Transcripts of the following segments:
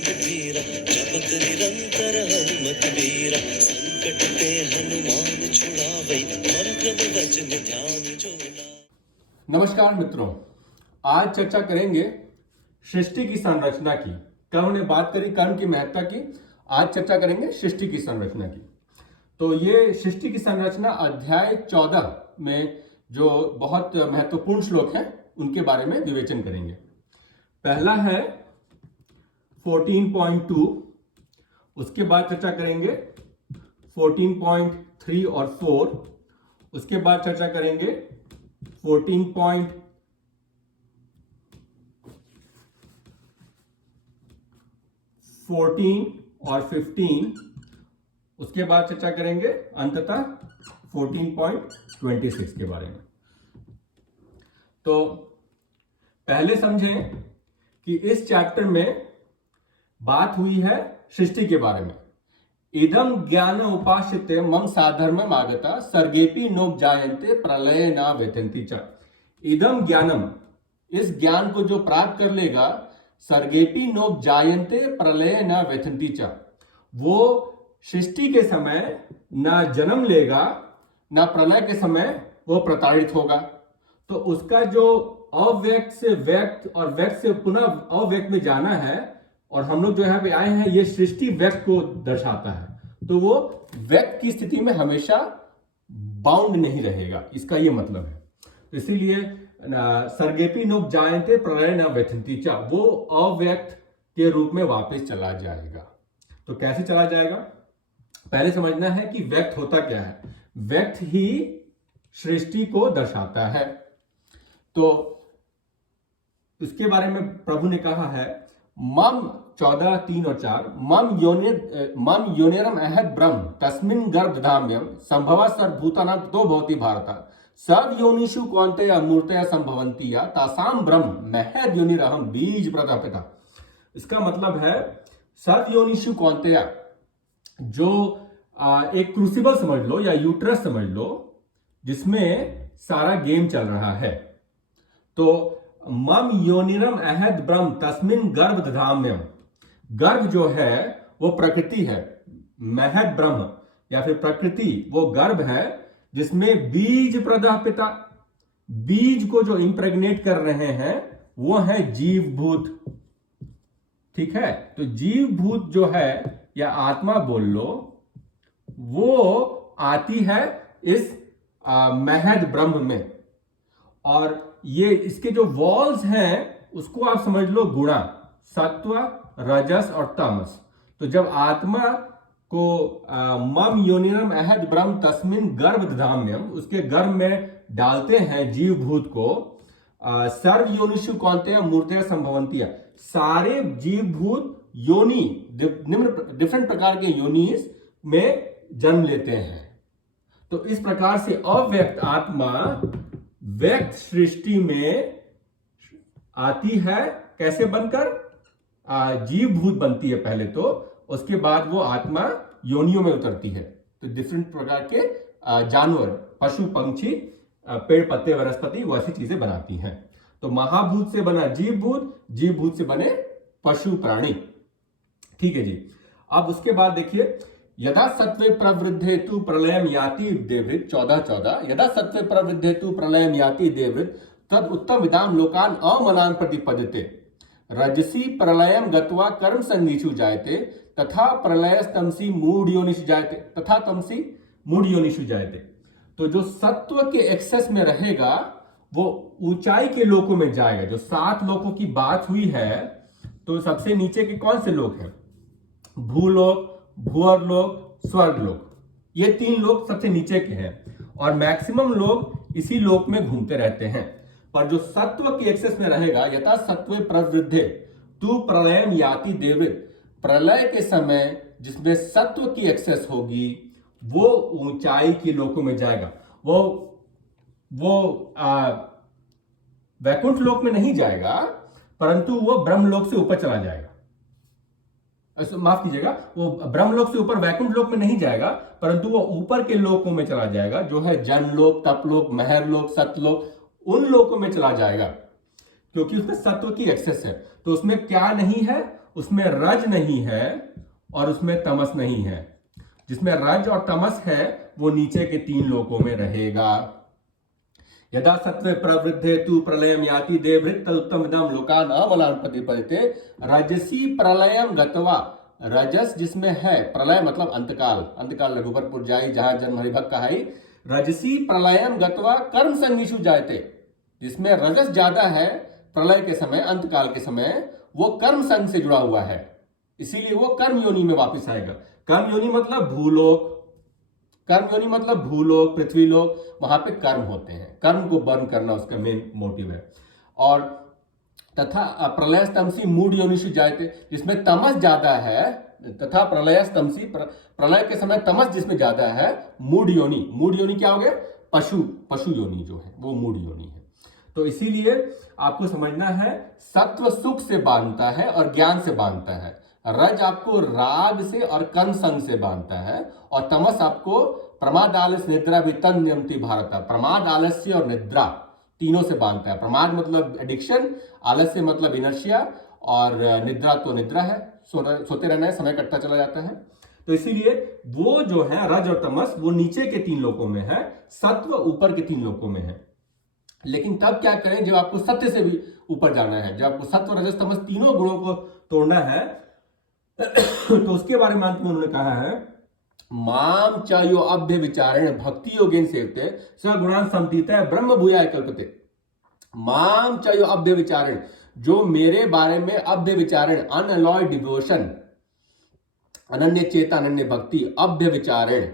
रघुबीरा जपत निरंतर हनुमत बीरा संकट ते हनुमान छुड़ावै मन क्रम वचन ध्यान जो लाए। नमस्कार मित्रों, आज चर्चा करेंगे सृष्टि की संरचना की। कल हमने बात करी कर्म की महत्ता की, आज चर्चा करेंगे सृष्टि की संरचना की। तो ये सृष्टि की संरचना अध्याय 14 में जो बहुत महत्वपूर्ण श्लोक हैं उनके बारे में विवेचन करेंगे। पहला है 14.2, उसके बाद चर्चा करेंगे 14.3 और 4, उसके बाद चर्चा करेंगे 14 और 15, उसके बाद चर्चा करेंगे अंततः 14.26 के बारे में। तो पहले समझें कि इस चैप्टर में बात हुई है सृष्टि के बारे में। इदम ज्ञान उपाश्रित्य मम साधर्मम आगता सर्गेपि नोपजायन्ते प्रलये न व्यथन्ति च। इदम ज्ञानम, इस ज्ञान को जो प्राप्त कर लेगा, सर्गेपि नोपजायन्ते प्रलये न व्यथन्ति च, वो सृष्टि के समय न जन्म लेगा, न प्रलय के समय वो प्रताड़ित होगा। तो उसका जो अव्यक्त से व्यक्त और व्यक्त से पुनः अव्यक्त में जाना है, और हम लोग जो यहाँ पे आए हैं, ये सृष्टि व्यक्त को दर्शाता है, तो वो व्यक्त की स्थिति में हमेशा बाउंड नहीं रहेगा, इसका ये मतलब है। तो इसीलिए सर्गेपि नोपजायन्ते प्रलये न व्यथन्ति च, वो अव्यक्त के रूप में वापस चला जाएगा। तो कैसे चला जाएगा, पहले समझना है कि व्यक्त होता क्या है। व्यक्त ही सृष्टि को दर्शाता है। तो इसके बारे में प्रभु ने कहा है, मम 14:3 और 4, मम योनिरम अहद ब्रह्म तस्मिन् गर्भधाम्यम संभव सर्वभूतानां ततो भवति भारत सर्व योनिषु कौन्तेय मूर्तयः संभवन्ति या तासाम ब्रह्म महद योनिरहम बीज प्रदा पिता। इसका मतलब है सर्व योनिषु कौन्तेय, जो एक क्रूसिबल समझ लो या यूट्रस समझ लो, जिसमें सारा गेम चल रहा है। तो मम योनिरम अहद ब्रह्म तस्मिन् गर्भ दधाम्यम, गर्भ जो है वो प्रकृति है, महद ब्रह्म या फिर प्रकृति वो गर्भ है जिसमें बीज प्रदा पिता, बीज को जो इंप्रेग्नेट कर रहे हैं वो है जीव भूत। ठीक है, तो जीव भूत जो है या आत्मा बोल लो, वो आती है इस महद ब्रह्म में। और ये इसके जो वॉल्स हैं उसको आप समझ लो गुणा, सत्व, रजस और तमस। तो जब आत्मा को मम योनिरम अहद ब्रह्म तस्मिन् गर्भ दधाम्यम, उसके गर्भ में डालते हैं जीव भूत को, सर्व योनिषु कौन्तेय मूर्तयः संभवन्ति, सारे जीव भूत योनि डिफरेंट प्रकार के योनिस में जन्म लेते हैं। तो इस प्रकार से अव्यक्त आत्मा व्यक्त सृष्टि में आती है, कैसे बनकर, जीव भूत बनती है पहले, तो उसके बाद वो आत्मा योनियों में उतरती है। तो डिफरेंट प्रकार के जानवर, पशु पक्षी, पेड़ पत्ते वनस्पति वैसी चीजें बनाती हैं। तो महाभूत से बना जीव भूत, जीव भूत से बने पशु प्राणी। ठीक है जी। अब उसके बाद देखिए, यदा सत्वे प्रवृद्धे तु प्रलयम याति देवृत 14:14, यदा सत्वे प्रवृद्धे तु प्रलयम याति देवृत तद उत्तम विदाम लोकान अमलान प्रतिपद्यते रजसी प्रलयम गत्वा कर्म संगीषु जायते तथा प्रलयस्तमसी मूढ़ योनिषु जायते तथा तमसी मूढ़ योनिषु जायते। तो जो सत्व के एक्सेस में रहेगा वो ऊंचाई के लोकों में जाएगा। जो 7 लोकों की बात हुई है, तो सबसे नीचे के कौन से लोक हैं? भूलोक, भूअरलोक, स्वर्गलोक, ये 3 लोक सबसे नीचे के हैं, और मैक्सिमम लोग इसी लोक में घूमते रहते हैं। पर जो सत्व की एक्सेस में रहेगा, यथा सत्वे प्रवृद्धे तु प्रलयम याति देवृत, प्रलय के समय जिसमें सत्व की एक्सेस होगी वो ऊंचाई के लोकों में जाएगा। वो वैकुंठ लोक में नहीं जाएगा, परंतु वो ब्रह्मलोक से ऊपर चला जाएगा। माफ कीजिएगा, वो ब्रह्मलोक से ऊपर वैकुंठ लोक में नहीं जाएगा, परंतु वो ऊपर के लोकों में चला जाएगा, जो है जनलोक, तपलोक, महरलोक, सतलोक, उन लोकों में चला जाएगा, क्योंकि उसमें सत्व की एक्सेस है। तो उसमें क्या नहीं है? उसमें रज नहीं है और उसमें तमस नहीं है। जिसमें रज और तमस है वो नीचे के 3 लोकों में रहेगा। यदा सत्वे प्रवृद्धे तु प्रलयम याति देवृत तदुत्तम विदम लोकानाम अलाम प्रतिपदिते रजसी प्रलयम गत्वा। रजस जिसमें है, प्रलय मतलब अंतकाल, अंतकाल रघुपरपुर जाई जहां जन्म हरिभक्त कहाई। रजसी प्रलयम गत्वा कर्म संगीषु जायते। जिसमें रजस ज्यादा है प्रलय के समय, अंतकाल के समय, वो कर्म संग से जुड़ा हुआ है, इसीलिए वो कर्म योनि में वापस आएगा। कर्म योनि मतलब भूलोक, कर्म योनि मतलब भूलोक, पृथ्वीलोक, वहां पे कर्म होते हैं, कर्म को बर्न करना उसका मेन मोटिव है। और तथा प्रलय तमसी मूड योनिषु जायते, जिसमें तमस ज्यादा है, तथा प्रलय तमसी, प्रलय के समय तमस जिसमें ज्यादा है, मूड योनि। मूड योनि क्या हो गया? पशु योनि जो है वो मूड योनि है। तो इसीलिए आपको समझना है, सत्व सुख से बांधता है और ज्ञान से बांधता है, रज आपको राग से और कर्म संग से बांधता है, और तमस आपको प्रमाद आलस्य निद्रा भी तन नियमति भारत, प्रमाद आलस्य और निद्रा तीनों से बांधता है। प्रमाद मतलब एडिक्शन, आलस्य मतलब इनर्शिया, और निद्रा तो निद्रा है, सोते रहना है, समय कटता चला जाता है। तो इसीलिए वो जो है रज और तमस वो नीचे के 3 लोकों में है, सत्व ऊपर के 3 लोकों में है। लेकिन तब क्या करें जब आपको सत्य से भी ऊपर जाना है, जब आपको सत्व रजस तमस तीनों गुणों को तोड़ना है तो उसके बारे में अंत में उन्होंने कहा है, माम चायो अभ्य विचारण भक्ति योगेन सेवते सगुणान संतीतः ब्रह्म भूयाय कल्पते। माम चायो अभ्य विचारण, जो मेरे बारे में अभ्य विचारण, अनअलॉयड डिवोशन, अनन्य चेता अनन्य भक्ति, अभ्य विचारण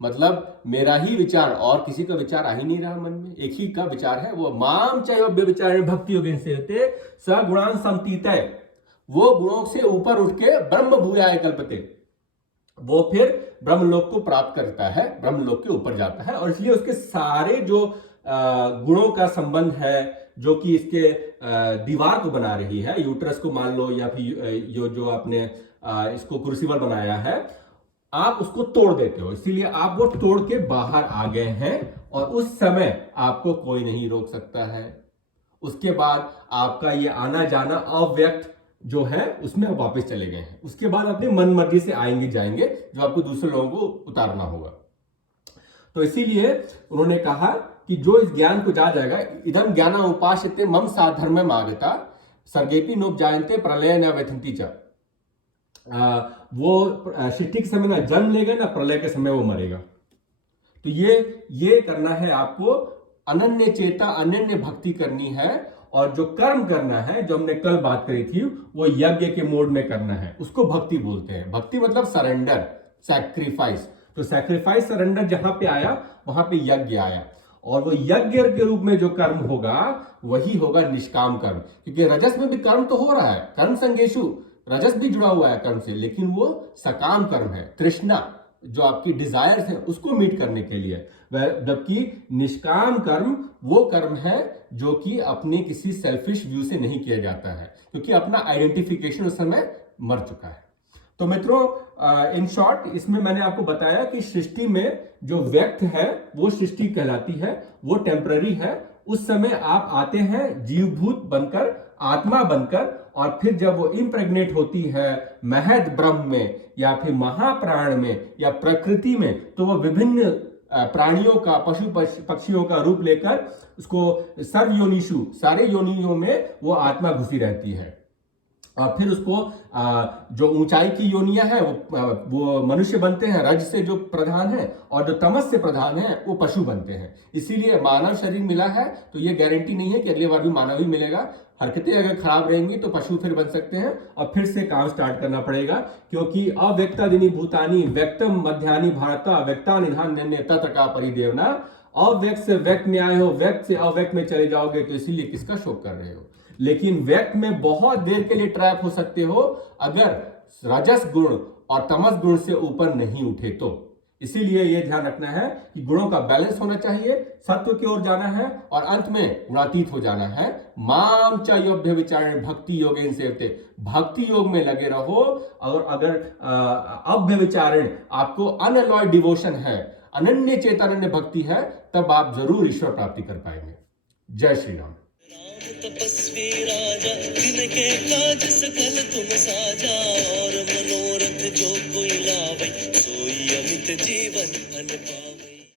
मतलब मेरा ही विचार, और किसी का विचार आ ही नहीं रहा मन में, एक ही का विचार है वो। माम चायो अभ्य विचारण भक्ति योगेन सेवते सगुणान संतीतः, वो गुणों से ऊपर उठ के ब्रह्म भूयाय कल्पते, वो फिर ब्रह्मलोक को प्राप्त करता है, ब्रह्मलोक के ऊपर जाता है। और इसलिए उसके सारे जो गुणों का संबंध है जो कि इसके दीवार को बना रही है, यूट्रस को मान लो, या फिर जो आपने इसको क्रूसिबल बनाया है, आप उसको तोड़ देते हो, इसीलिए आप वो तोड़ के बाहर आ गए हैं, और उस समय आपको कोई नहीं रोक सकता है। उसके बाद आपका ये आना जाना अव्यक्त जो है उसमें आप वापस चले गए हैं। उसके बाद अपनी मन मर्जी से आएंगे जाएंगे, जो आपको दूसरे लोगों को उतारना होगा। तो इसीलिए उन्होंने कहा कि जो इस ज्ञान को जा जाएगा, इदम ज्ञान उपाश्यते मम साधर्म आगता सर्गेपी नोप जायन्ते प्रलय न व्यथंती च। वो सृष्टि के समय ना जन्म लेगा ना प्रलय के समय वो मरेगा। तो ये करना है आपको, अनन्य चेता अनन्य भक्ति करनी है, और जो कर्म करना है जो हमने कल बात करी थी वो यज्ञ के मोड में करना है, उसको भक्ति बोलते हैं। भक्ति मतलब सरेंडर, सैक्रिफाइस। तो सैक्रिफाइस सरेंडर जहां पे आया वहां पे यज्ञ आया, और वो यज्ञ के रूप में जो कर्म होगा वही होगा निष्काम कर्म। क्योंकि रजस में भी कर्म तो हो रहा है, कर्म संगेशु रजस भी जुड़ा हुआ है कर्म से, लेकिन वो सकाम कर्म है, तृष्णा जो आपकी डिजायर्स है उसको मीट करने के लिए। जबकि निष्काम कर्म वो कर्म है जो कि अपने किसी सेल्फिश व्यू से नहीं किया जाता है, क्योंकि अपना आइडेंटिफिकेशन उस समय मर चुका है। तो मित्रों, इन शॉर्ट इसमें मैंने आपको बताया कि सृष्टि में जो व्यक्त है वो सृष्टि कहलाती है, वो टेम्पररी है। उस समय आप आते हैं जीवभूत बनकर, आत्मा बनकर, और फिर जब वो इम्प्रेग्नेट होती है महद ब्रह्म में या फिर महाप्राण में या प्रकृति में, तो वो विभिन्न प्राणियों का, पशु पक्षियों का रूप लेकर उसको सर्व योनिषु, सारे योनियों में वो आत्मा घुसी रहती है। और फिर उसको जो ऊंचाई की योनियां हैं वो मनुष्य बनते हैं, रज से जो प्रधान है, और जो तमस से प्रधान है वो पशु बनते हैं। इसीलिए मानव शरीर मिला है तो ये गारंटी नहीं है कि अगली बार भी मानव ही मिलेगा। हरकतें अगर खराब रहेंगी तो पशु फिर बन सकते हैं, और फिर से काम स्टार्ट करना पड़ेगा, क्योंकि अव्यक्तादिनी भूतानी व्यक्तम मध्यानि भारता व्यक्ता निधान नन्य तत्र का परिदेवना। अव्यक्त से व्यक्त में आए हो, व्यक्त से अव्यक्त में चले जाओगे, तो इसीलिए किसका शोक कर रहे हो। लेकिन व्यक्त में बहुत देर के लिए ट्रैप हो सकते हो अगर रजस गुण और तमस गुण से ऊपर नहीं उठे तो। इसीलिए यह ध्यान रखना है कि गुणों का बैलेंस होना चाहिए, सत्व की ओर जाना है, और अंत में गुणातीत हो जाना है। माम चायोभ्य विचारण भक्ति योगेन सेवते, भक्ति योग में लगे रहो। और अगर अभ्य विचारण आपको अनअलॉयड डिवोशन है, अनन्य चेतन अनन्य भक्ति है, तब आप जरूर ईश्वर प्राप्ति कर पाएंगे। जय श्री राम। तपस्वी राजा जिनके काज सकल तुम साजा और मनोरथ जो कोई लावे सोई अमित जीवन फल पावे।